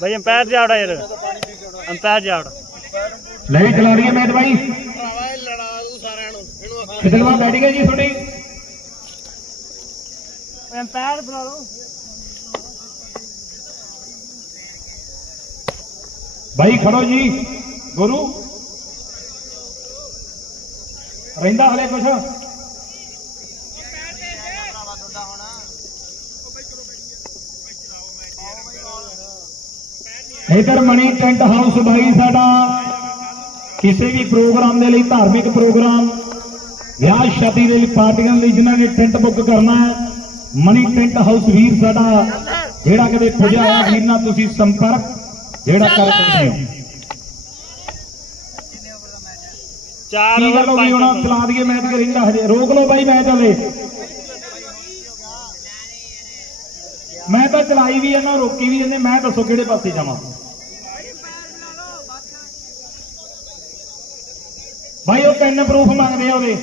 ਬਈ ਅੰਪਾਇਰ ਜਾਵੜਾ ਯਾਰ। ਅੰਪਾਇਰ ਜਾਵੜਾ ਲੈ ਵੀ ਚਲਾ ਰਹੀ ਹੈ ਮੈਚ ਬਾਈ। ਭਰਾਵਾ ਇਹ ਲੜਾ ਦੂ ਸਾਰਿਆਂ ਨੂੰ। ਇਹਨੂੰ ਬਾਅਦ ਬੈਟਿੰਗ ਹੈ ਜੀ ਤੁਹਾਡੀ? ਅੰਪਾਇਰ ਬਣਾ ਲਓ। ਬਾਈ ਖੜੋ ਜੀ। ਗੁਰੂ। ਰਹਿੰਦਾ ਹਲੇ ਕੁਛ? ਇਧਰ ਮਣੀ ਟੈਂਟ ਹਾਊਸ ਬਾਈ ਸਾਡਾ ਕਿਸੇ ਵੀ ਪ੍ਰੋਗਰਾਮ ਦੇ ਲਈ ਧਾਰਮਿਕ ਪ੍ਰੋਗਰਾਮ ਵਿਆਹ ਸ਼ਾਦੀ ਦੇ ਲਈ ਪਾਰਟੀਆਂ ਲਈ ਜਿਨ੍ਹਾਂ ਨੇ ਟੈਂਟ ਬੁੱਕ ਕਰਨਾ ਹੈ ਮਣੀ ਟੈਂਟ ਹਾਊਸ ਵੀਰ ਸਾਡਾ ਜਿਹੜਾ ਕਦੇ ਪੁੱਜਿਆ ਹੋਇਆ ਵੀਰ ਨਾਲ ਤੁਸੀਂ ਸੰਪਰਕ ਜਿਹੜਾ ਕਰ ਸਕਦੇ ਹੋ। ਚਾਰ ਓਵਰ ਹੁਣ? ਚਲਾ ਦਈਏ ਮੈਚ ਕਿ ਰਹਿੰਦਾ ਹਜੇ। ਰੋਕ ਲਓ ਬਾਈ ਮੈਚ ਹਲੇ ਮੈਂ ਤਾਂ ਚਲਾਈ ਵੀ ਇਹਨਾਂ, ਰੋਕੀ ਵੀ ਇਹਨੇ, ਮੈਂ ਦੱਸੋ ਕਿਹੜੇ ਪਾਸੇ ਜਾਵਾਂ? ਭਾਈ ਉਹ ਤਿੰਨ ਪ੍ਰੂਫ ਮੰਗਦੇ ਆ ਉਹਦੇ।